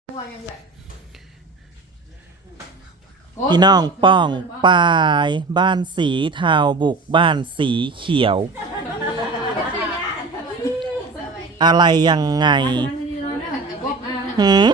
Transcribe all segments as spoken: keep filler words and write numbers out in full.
พี่น้องป้องปายบ้านสีเทาบุกบ้านสีเขียว อะไรยังไงหืม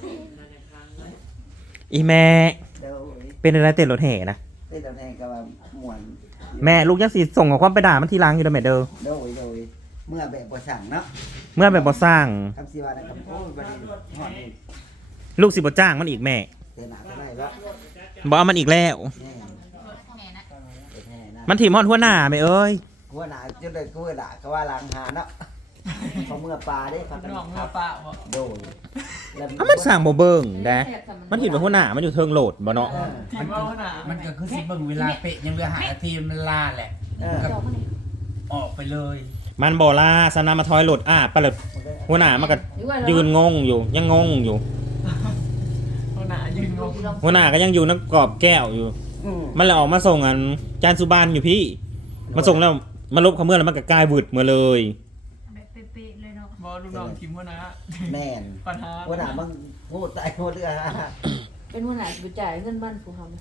อีแม่เป็นอะไรเต็ดรถแห่นะเต้นแทงกับหมวนแม่ลูกยังสีส่งของความไปด่ามันทีหลังอยู่แล้วแม่เด้อโดยโดยเมื่อแบบบ่สั่งเนาะเมื่อแบบบ่สร้างคำสิว่านะครับโอ้ยบัดนี้ฮอดนี่ลูกสิบ่จ้างมันอีกแม่เตหนาเท่าไหร่แล้วบ่เอามันอีกแล้วแน่แน่นะมันถีมฮอดหัวหน้าแม่เอ้ยกูว่าหนาจนได้กูว่าด่าก็ว่าล้างหาเนาะเขาเมื่อปลาได้พักกันน้องเมื่อปลาบ่โดยแล้วถ้ามันสั่งบ่เบิ่งแดะมันถีมหัวหน้ามันอยู่เทิงโหลดบ่เนาะเออทีมเอาหนามันก็คือสิเบิ่งเวลาเป๊ะยังเหลือหานาทีมันลาแหละเออก็ออกไปเลยมันบ่ล่าสนามาทอยโหลดอ่ะไปเลยหัวหน้ามันก็ยืนงงอยู่ยังงงอยู่เอาหนายืนงงหัวหน้าก็ยังอยู่นักกรอบแก้วอยู่อืมมันเลยออกมาส่งอันจานสุบานอยู่พี่มาส่งแล้วมาลบเขาเมื่อแล้วมันก็กลายวืดมาเลยแบบเป๊ะๆเลยเนาะบอลูกน้องทีมว่านะแม่นปัญหาว่าหนามึงพูดตายหมดเรื่องเป็นหัวหน้าสิจ่ายเงินบ้านผู้ทำ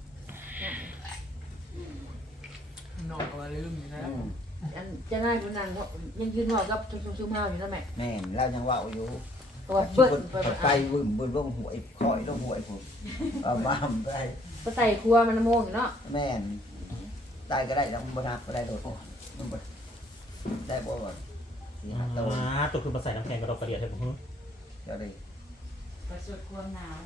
น้องก็ว่าลืมอยู่นะอืมอันจะน่าเป็นนางก็ยังยืนว่ากับชุ่มชุ่มห้าวอยู่นั่นแหละแม่นเรายังว่าอยู่ตัวเบิ้ลไปไปวึ่มบึ้นลงหวยคอยลงหวยผมเอาบ้ามได้ก็ไต่ครัวมันโมงอยู่เนาะแม่นได้ก็ได้แล้วมันบ่นับก็ได้โดดมันบ่ได้บ่บ่สี่ห้าตัวตัวคือมาใส่น้ำแข็งกระดกกระเดียดใช่ไหมเดี๋ยวดิประสบความหนาว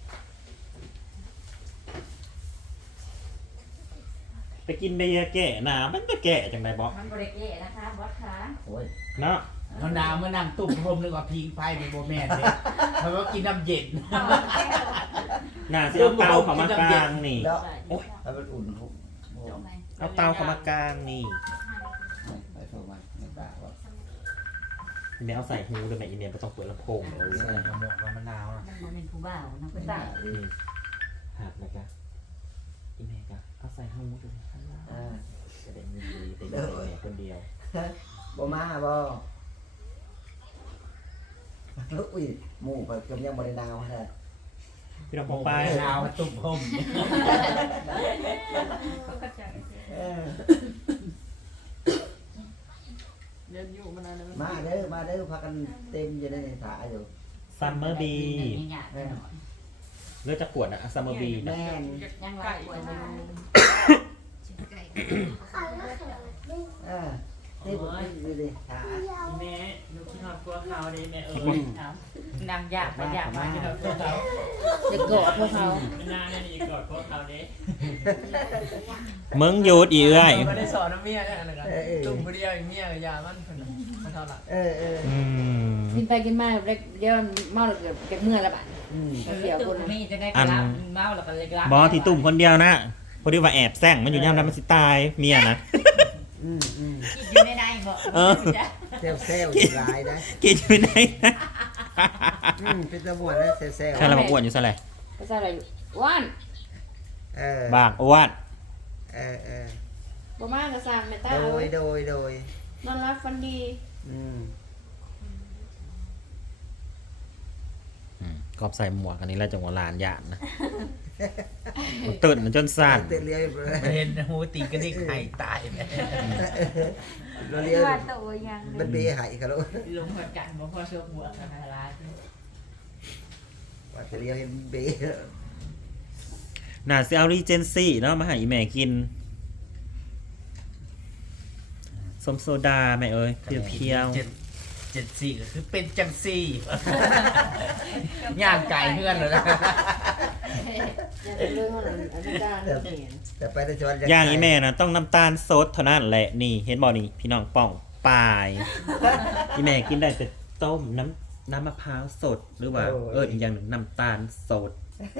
ไปกินเบียร์แก่หนามันจะแก่จังไดบอกมันบริเกะนะคะบอสขาโอ้ยเนาะเขาดาวเมื่อนั่งตุ่มพรมนึกว่าพิงไฟเป็นโบแมนเลยเพราะว่ากินน้ำเย็นหนาสิเอาเตาเขามากลางนี่แล้วโอ๊ยให้มันอุ่นทุกโอ้ยเอาเตาเขามากลางนี่ไปโทรมาไม่ตาว่าอีเมลเอาใส่หูด้วยไหมอีเมลไม่ต้องเปิดลำโพงเลยใส่หมวกแล้วมะนาวนะมันเป็นผู้บ่าวนะไม่ผู้ตาสาวดิหักเลยกะอีเมลกะเอาใส่หูด้วยอ่าจะได้มีเป็นอีเมลคนเดียวบ่มาบ่อุ้ยหมู่ไปกำยังบ่ได้ดาวฮะพี่น้องโบพงไปมะนาวตุ่มพรมเออเรียนอยู่มานานแล้วมาเด้อมาเด้อพากันเต็มอยู่ในถาอยู่ซัมเมอร์บีเลือกจะขวดนะซัมเมอร์บีแม่นยังไงกว่าจะอ่าเต็มอยู่ดิถาแม่ลูกที่นอนกลัวเขาเลยแม่เออนางอยากไปอยากมาที่เราตัวเขาจะกอดพวกเขาไม่น่าเนี่ยอีกกอดพวกเขาเด้มึงหยุดอีเอ้ยไม่ได้สอนน้ำเมียเนี่ยนะครับตุ่มคนเดียวอีเมียกับยามันคนมันเท่าไหร่เออเอออืมกินไปกินมาเดี๋ยวเมาแล้วเกิดเก็บเมื่อแล้วบ้านอืมเสียคนมีจะได้กลับเมาแล้วก็เลยกลับบอที่ตุ่มคนเดียวนะพอดีว่าแอบแซงมันอยู่ย่ำนั้นมันสิตายเมียนะอืมอืมกินอยู่ไม่ได้บ่เออเซลเซลอยู่หลายนะกินไม่ได้นะอืมเป็นตะบวนแล้วเซลเซลใช่เราบอกอ้วนอยู่ซะเลยภาษาอะไรว่านเออบากอ้วนเออเออบ่มากกระซามเมตาโดยโดยโดยนอนรับฟันดีอืมกอบใส่หมวกอันนี้แล้วจังหวะลานยานนะมันตื่นมันจนสั่นเตะเลี้ยวไปเลยเห็นหูตีกระดิกไข่ตายไหมเราเลี้ยวว่าโตยังมันเบี้ยหายครับลูกลงหัวกันบ่พอเชือกบวกกันอะไรว่าจะเลี้ยวเห็นเบี้ยน่าเซลรีเจนซี่เนาะมาหาอีแม่กินสมโซดาแม่เอ้ยเพียวเพียวเจ็ดเจ็ดสี่ก็คือเป็นจังสี่ย่างไก่เพื่อนเลยนะอย่าเป็นเรื่องของอันนี้ได้เห็นแต่ไปในจังหวัดอย่างอีแม่นะต้องน้ำตาลสดเท่านั้นแหละนี่เห็นบอนี่พี่น้องป่องปลายอีแม่กินได้แต่ต้มน้ำน้ำมะพร้าวสดหรือว่าเอออีกอย่างหนึ่งน้ำตาลสด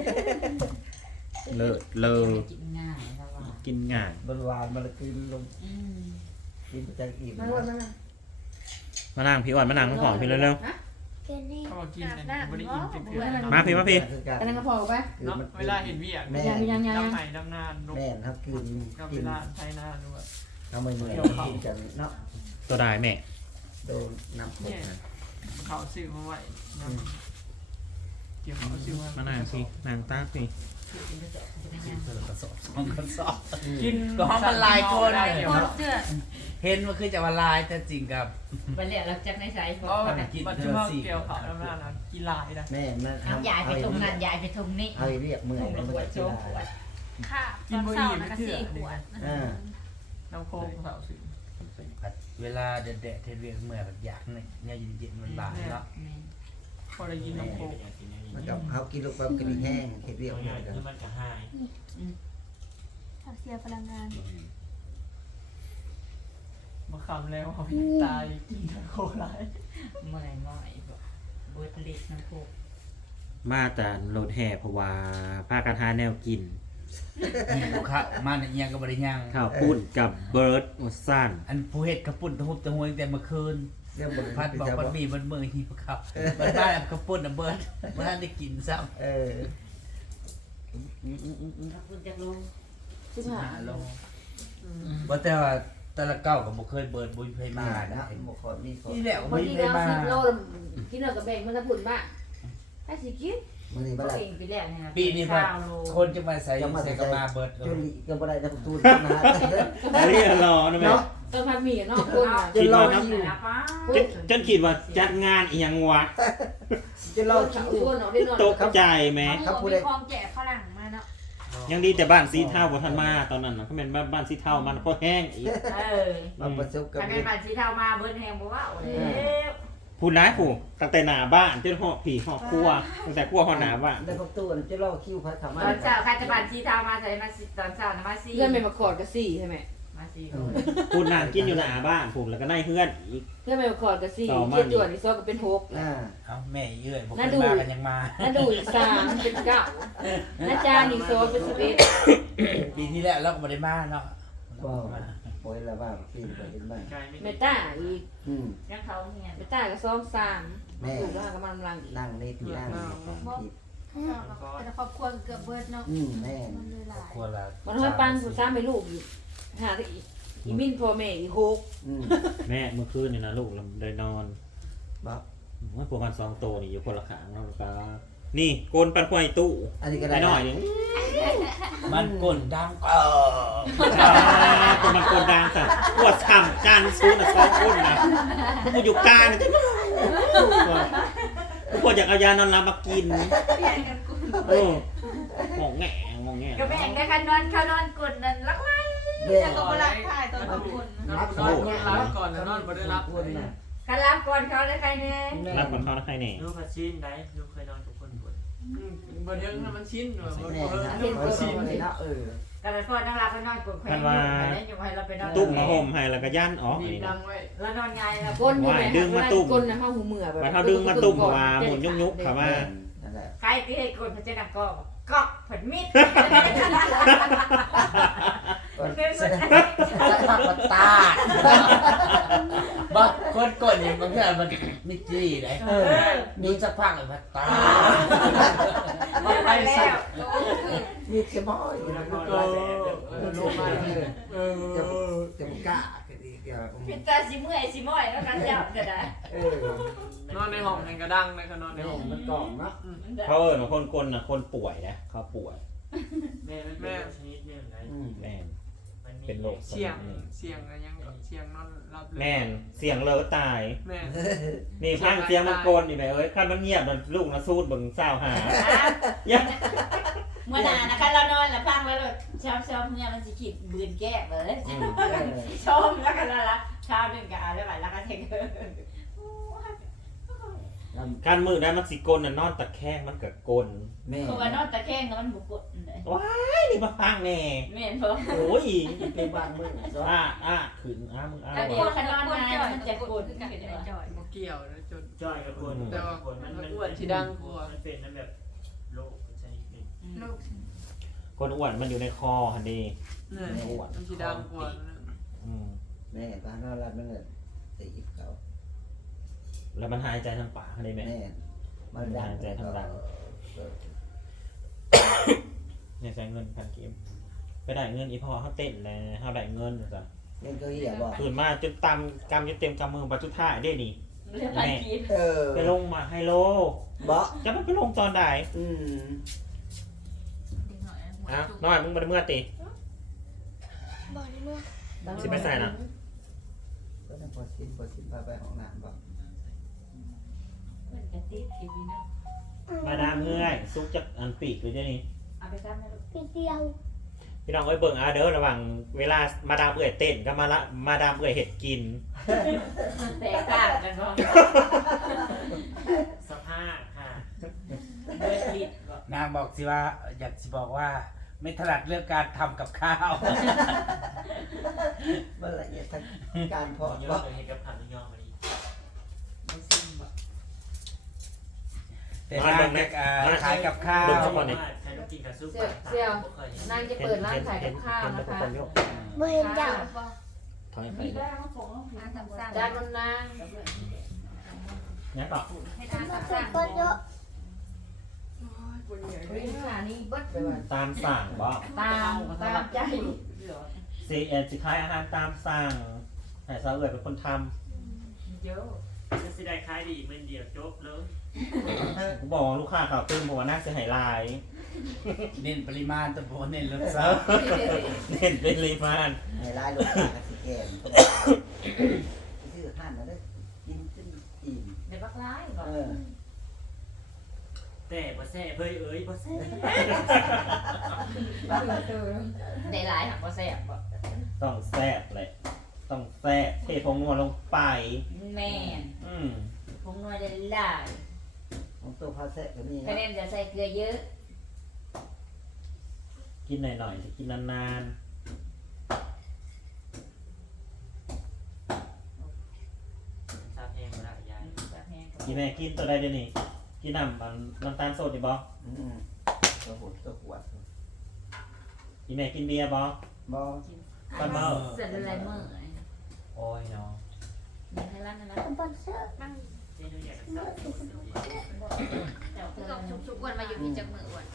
เลิศเลอกินง่ายแล้วว่ากินง่ายบนวานมันกินลงอืมกินจากอิ่มมาวันนั้นมานั่งพี่อ่อนมานั่งน้องหอมพี่เร็วเขากินแต่ไม่ได้กินเพื่อนๆมาพี่มาพี่อันนั้นก็พอไปเนาะเวลาเห็นเวียกแม่ยังยังยังดำไหนดำนานลงแม่ครับกินกับกิเวน ลาไทยนานด้วยเอาไม่เหนื่อยกินกันเนาะตัวได้แม่โดนน้ำตกนะเขาซื้อมาไว้กี่ยวเขาชื่อว่ามานั่งสินางตากสิเธอก็สอบสองก็สอบกินก็ห้องมันลายคนได้เดี๋ยวเสื้อเห็นว่าคือจะว่าลายแต่จริงกับไปเรียกเราจากในสายเพราะว่าปัจจุบันเกี่ยวเขาทำหน้านะกีฬาได้แม่มันเอายายไปตรงนั้นยายไปตรงนี้เอาเรียกเมื่อยแล้วมันปวดจะโชกินว์ปวดค่ะตอนเช้านะคะสี่ขวดอ่าน้ำโค้งสาวสิเวลาเด็ดๆเทเวียนเมื่อยแบบอยากเนี่ยเนี่ยเย็นๆมันลายแล้วพอได้ยินน้ำโค้งมันกับเขากินลูกแบบกินแห้งเฮ็ดเรียกเมื่อยกันมันจะหายผักเสียพลังงานมาคำแล้วเขาตายกินน้ำโค้งไรเมื่อไหร่ง่อยบอกเบิร์ดลิสน้ำโคกมาแต่โหลดแห่เพราะว่าพากันหาแนวกินลูกค้ามาเนี่ยยังก็บริยังข้าวปุ้นกับเบิร์ดอุซันอันผู้เฮ็ดกระปุ่นตะหุบตะหวยแต่เมื่อคืนเรื่องบนพัดบอกพัดบีมันเมื่อยที่พวกเขาบ้านบ้านกระปุ่นอ่ะเบิร์ดเมื่อท่านได้กินซ้เออขอบคุณจากลุงสิบห้าำลงว่าแต่ว่าแต่ละเก้าก็บ่เคยเบิร์ดบุญไพมามานะนะเห็นบ่คนมีคนนี่แหละพอบุญดีไพแล้วมาสิบโลกินเหลือกับแบ่งมันจะผุนบ้างให้สิกินมันนี่บ่ก็ได้เองไปแล้วนะปีนี้พอคนจะมาใส่ใส่กระมาเบิร์ดจนก็บ่ได้ทั้งตูนนะอันนี้รอนะแม่เนาะต้องพัดหมี่นอกคนอ่ะจนรอคิดว่าคิวจนจนคิดว่าจัดงานอีหยังวะจนรเราอคิคิววคนออกได้นอนตกใจไหมครับผู้ผู้ใดใดคลองแจกฝรั่งมาเนาะยังดีแต่บ้านสีเท่าบ่ทันมาตอนนั้นน่ะเขาเป็นบ้านบ้านสีเท่ามันพอแห้งอีกเออมาประสบกับทางในบ้านสีเทามาเบิร์ดแหงบอกว่าโอ้ยพูดร้ายผู้ตั้งแต่หน้าบ้านจนหอบผีหอบครัวตั้งแต่ครัวหอหน้าบ้านได้ประตูจะรอคิวพระธรรมตอนเช้าใครจะบ้านสีเทามาใส่มาสีตอนเช้านะมาสีเพื่อนไม่มาขอดกับสี่ใช่ไหมมาสีพูดนางกินอยู่หน้าบ้านพูดแล้วก็ในเพื่อนอีกเพื่อนไม่มาขอดกับสี่ต่อมาเจ็ดตัวที่ซอกก็เป็นหกอ่าเอ้าแม่เยื่อยบอกน่าเคดูยมากันยังมาน่าดูอีกสามเป็นเก้าน้าจานอีกโซนเป็นสิบเอ็ดปีที่แล้วเราก็บ่ได้มาเนาะก็โอยละว่าปีไปเห็นบ้างเมต้าอีกอืมยังเขาเนี่ยเมต้ากับซองสามแม่ถูกแล้วก็มันกำลังอีกนั่งนี่ที่นั่งที่แต่ครอบครัวเกือบเบิดเนาะอืมแม่มันเลยหลายกลัวละมันห้อยปังกูสร้างไปลูกอีกหาได้อีกอีมินพ่อแม่อีกหกอืมแม่เมื่อคืนนี่นะลูกเราได้นอนบ๊อบว่าพวกมันสองโตวนี่อยู่คนละขางเนาะแล้วก็นี่โกนปันควายตู้อันนี้ก็ได้ได้หน่อยหนึงมันกลดังเออตัวมันโกนดังสัตว์ปวดฉ่ำการซูนะสองคนนะพวกกูอยู่กลางนี่พวกกูอยากเอายานอนหลับมากินเปลี่ยนกันกูเอองงแงงงแงก็แบ่งได้ค่ะนอนเขานอนกดนั่นรักไว้เบี้ยแต่ก็บ่รักถ่ายตอนทุกคนนอนนอนคนรับก่อนนะนอนบ่ได้รับคนน่ะคันรับก่อนเขาได้ใครเนี่ยรับของเขานะใครเนี่ยลูกพัชชินได้ลูกเคยนอนกับคนบนบ่เยอะนะมันชิ้นหน่อยบ่แม่เออนะเรื่องเขาชิ้นเลยนะเออกันไปพ่อนั่งรับไปนอนกดแขวนอยู่แต่นั้นยังให้เราไปนอนตุ้มมาห่มให้แล้วก็ย่านอ๋อบีนี่บดันะงไว้แล้วนอนไงแล้วก้นอยู่ไหนดึงมาตุ่มก้นนะห้าหูเมื่อแบบมาเท่าดึงมาตุ่มว่าหมุนยุกๆค่ะว่านั่นแหละใครที่ให้กดมันจะดังก็ก็ผลมิดก็เป็นแสคนดงสักพักมันตาดบ่คนกลอย่างบางทีมันมิตรีได้เออมีสักพักมันตาดบอกไปแล้วมีเสียม้อยแล้วก็ก็ร้อยแสนเออลงมาเลยเออจะจะกล้าก็ดีเกี่ยวพิตาสิเมื่อยสิม้อยแล้วกันจับก็ได้เออนอนในห้องแห่งกระดังเลยค่ะนอนในในห้ห้ออง งมันกล่องเนาะเขาเออนะคนคนนะคนป่วยนะเขาป่วยแม่มันเป็นชนิดหนึ่งนะอืมแม่นมันมีเป็นโรคเสียงเสียงอะไรยังเสียงนอนรับเลยแม่นเสียงเลอะตายแม่นี่พังเสียงมันโกนนี่แม่เอ้ยคันมันเงียบมันลูกนะสูดเบิ่งเศร้าหาอย่าเมื่อนานะคะเรานอนแล้วพังแล้วชอบชอบเนี่ยมันสิขีดบืนแก้เลยอืมเออชมแล้วกันละเช้าหนึ่งกับอะไรแบบแล้วก็เทคการมือได้มันสิกลน่ะนอนตะแคงมันก็กลแม่คือว่านอนตะแคงแล้วมันบุกดเลยว้ายนี่มาพังแน่เมียนพอโอ้ยเป็นบางมืออ้าอ้าขึ้นอ้ามึงอ้าแต่บ่พอขนอนมามันจะกดขึ้นไปจ่อยบ่เกี่ยวนะจนจ้อยกับคนแต่ว่าคนมันมันอ้วนที่ดังกว่ามันเป็นนั่นแบบโรคชนิดหนึ่งลูกคนอ้วนมันอยู่ในคอหันดีเนี่ยมันที่ดังกว่าอืมแม่บ้านเราลัดมันเลยตีเขาแล้วมันหายใจทางปากหันดีไหมแม่มันดังเนี่ยใช้เงินพันกิมไปได้เงินอีพอเขาเต้นเลยเขาได้เงินจ้ะเล่นเก้าอี้อ่ะบอกคืนมาจนตำกำจนเต็มกำมือปัจจุท่าได้นี่เรื่องพันกีบเออไปลงมาไฮโลบ่จะมันไปลงตอนใดอืมอ้าวน้อยมึงมาเมื่อตีบอกในเมื่อสิไปใส่น่ะก็ต้องพอสินพอสินพาไปห้องน้ำบ่เพิ่นกระติดอีพีนึงมาดามเมื่อยซุกจากอันปีกเลยเดี๋ยวนี้เอาไปซ้ำนะลูกปีเดียวพี่น้องเอ้ยเบิ่งอาเด้อระหว่างเวลามาดามเอื่อยเต้นกับมาละมาดามเอื่อยเห็ดกินแตกต่างกันเนาะสภาพค่ะเบิดลิดบ่นางบอกสิว่าอยากสิบอกว่าไม่ถนัดเรื่องการทำกับข้าวมันละเอียดทางการเพาะยอบ่ดเลยให้กับผัดยอมาดีไม่ซิมบ่แต่นางจะอ่าขายกับข้าวเบิ่งสักก่อนนี่ใครต้องกินกับซุปนางจะเปิดร้านขายกับข้าวนะคะเมื่อเห็นเจ้าถอยไปมีได้ของผมงานทำสร้างจานนนางงั้นต่อให้ทานมาสร้างก็เยอะเฮ้ยขานี่เบิดไปว่าตามสั่งบ่ตามตามใจซีเอ็นสิขายอาหารตามสั่งให้สาวเอื่อยเป็นคนทเยอะจะสิได้ขายดีเมื่อเดียวจบเลยำกูบอกว่าลูกค้าข่าวตื้นบอกว่าน่าจะหายลายเน้นปริมาณแต่บ่เน้นรสเอชาอติเน้นเป็นริมานให้ลายลูกค้าก็สิแกงซื้อทานมาเด้อกินจนอิ่มในบักร้ายบ่เออแต่บ่แซ่เฮ้ยเอ้ยบ่แซ่ได้หลายหักบ่แซ่บบ่ต้องแซ่บเลยต้องแซ่บเทพงนัวลงไปแม่นอืมผงนัวได้หลายของตัวพาแซ่บก็มีคะนะแนนจะใส่เกลือเยอะกินหน่อยๆจะกินนานซาแพงมาละยายแบบแห้งๆกินแม่กินตัวใดเดี๋ยวนี้กินน้ำมันน้ำตาลสดดิบออืมตัวหดตัวขวดกินแม่กินเบียร์บอบ่ปลาเมาเสร็จอะไรมื้อโอ้ยเนาะมีให้ร้านนั้นนะสปอนเซอร์นั่งเจ๊ดูอยากจะสั่งเจ้าส่งชุกๆวันมาอยู่ที่จักมือวัน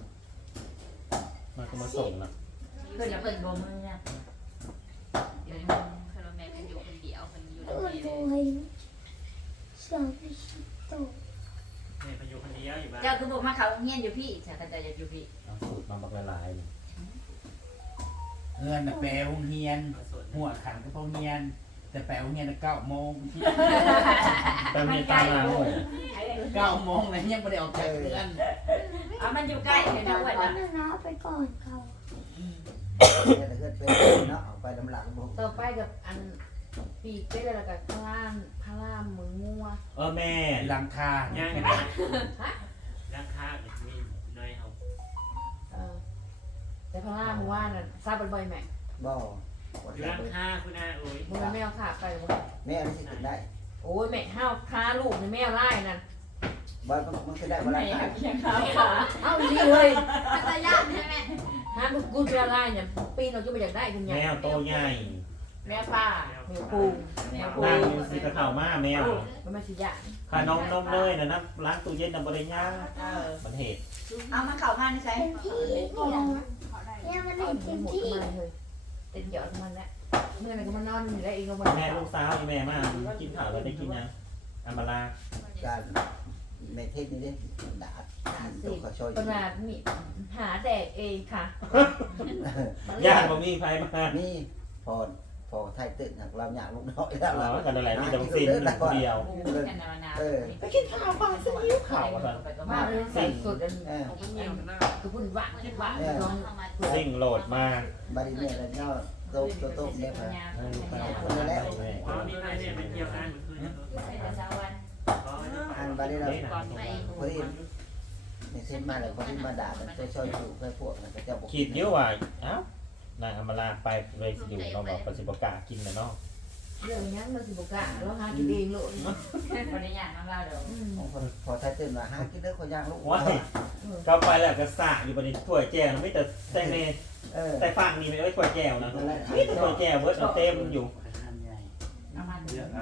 มันก็มาส่งนะเพิ่นจะเปิดบ่มือเนี่ยเดี๋ยวนี้คาราแมนอยู่คนเดียวคนอยู่ตัตรงวนี้รเลยวยสองพิชิตโตแม่พายุคนเดียวอยู่บ้านเจ้าคือบอกมาเขาเฮียนอยู่พี่ฉันก็จะอยู่พี่เอาสูตรมาบักละลายนี่เงินน่ะแปลวงเฮียนส่วนหัวขันก็พงเฮียน แต่แปลวงเฮียนน่ะเก้าโมงแปลมีตามมาโอ้ยเก้าโมงแล้วยังไม่ได้ออกจากเรือนเอามันอยู่ใกล้เห็นแล้นะวอ้วนก็นะนะไปก่อนเขาเนี่ยเกิดเป็นเนาะเอาไปลำหลังบ่ต่อไปกับอันปีกไปเลยแล้วกับพลามพลามมืองัวเออแม่หลังคาย่างนะร่างค้าเนี่ยมีน้อยเอาเออแต่พลามว่าน่ะทราบบ่อยๆแม่บ่บ่อยู่ได้ร่างค้าคุณอาเอ้ยมึงไม่เอาขาไปบ่แม่อันนี้สิกินได้โอ้ยแม่ห้าวค้าลูกนี่แม่ไล่นั่นบ่มันคือได้บ่ได้ไม่อยากกินข้าวเอาดีเลยพัทยาใช่ไหมห้ามกูจะไล่เนี่ยปีนเราจะไม่อยากได้คุณยาแมยวโตใหญ่แม่ป้าแม่ปูแม่ปูนั่งอยู่สิกระเข่ามาแมวมันไม่ใช่ยาขานมนมเลยนะน้ำล้างตู้เย็นน้ำบริย่างเออมันเหตุเอามาเข่าพันใส่เป็นที่ของเนี่ยมันได้มันเต็มหมดที่มันเลยเต็มยอดมันแล้วเมื่อไหร่ก็มานอนอยู่ได้เองก็มันแม่ลูกสาวอีแม่มากินข้าวแล้วได้กินยังอัมบาลาการแม่เทคนี่เด้ดาดตัวเขาช่วยเป็นว่ามีหาแดกเองค่ะญาติบ่มีใครมานี่พอพอไทยตึกหักเราอยากลูกน้อยแล้วอ๋เราอกันอะไรมีแต่สิ่งเดียวกันนานเออไปกินข้าวก่อนสิหิวข้าวก่อนมาเลยใส่สุดอันเออคือพุ่นหวานคิดหวานลองสิ่งโหลดมาบาริเน่แล้วเนาะโต๊ะโต๊ะโต๊ะเนี่ยค่ะเออไปคนละแล้วอ๋อมีใครเนี่ยไปเที่ยวงานเมื่อคืนนะใส่แต่เช้าวันก็อันบาริเราไปพอดีในเส้นมาเลยพอดีมาด่ามันตัวช่วยอยู่เพื่อพวกมันก็จะบอกคิดเยอะว่าเอ้านางอัมบาลาไปเลยสิอยู่เราแบบปฏิบัติการกินนะเนาะเรื่องนี้มันสิบกะแล้วหากินเองเลยคนในอย่างน้ำลาเดี๋ยวพอพอไทยตึกมาหากินเด้อคนย่างลูกว้ายก็ไปแล้วก็สระอยู่บนถ้วยแก้วไม่แต่แต่เมเออแต่ฟังนี่ไม่ได้ถ้วยแก้วนะนี่ถ้วยแก้วเบิร์ดเต็มอยู่น้ำมันเลือกเอา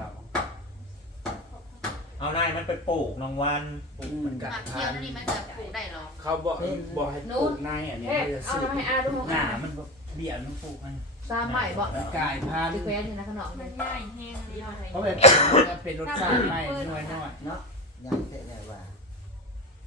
เอานายมันไปปลูกน้องวันมันกัหดมักเที่ยวนี่มันจะปลูกได้หรอเขาบอกบอกให้ปลูกในอันนี้เอ๊ะมันจะเอาสืบทำให้อาดูหน้ามันเบี้ยมันปลูกมันซาใหม่บ่มันกลายพันดิธุ์เควสนี่นะขนมมันง่ายแห้งเลยเพราะแบบมันจะเป็นรสชาติไม่น้อยน้อยเนาะย่างเสร็จแล้วว่า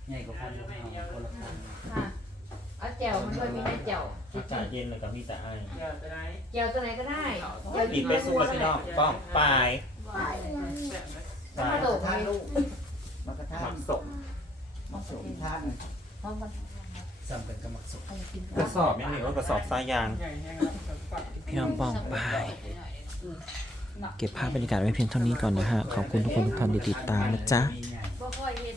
ใหญ่กว่าพันกว่าเอาคนละพันค่ะเอาแจ่วมันเคยมีได้แจ่วอากาศเย็นเลยกับพี่แต่ไอเดี๋ยวจะได้แจ่วตัวไหนก็ได้แจ่วอีกไปสู้กับพี่น้องป้องปลายไปเลยแบบนั้นถ้าโดดไม่ลูกมากระทะหมักศพมักสมทานห้องมันซ้ำเป็นกระหมักสุกใครกินกระสอบยังมีว่ากระสอบสายยางใหญ่แห้งแล้วแบบปัดพี่น้องป้องปลายเก็บภาพบรรยากาศไว้เพียงเท่านี้ก่อนนะฮะขอบคุณทุกคนทุกท่านที่ติดตามนะจ๊ะมีไง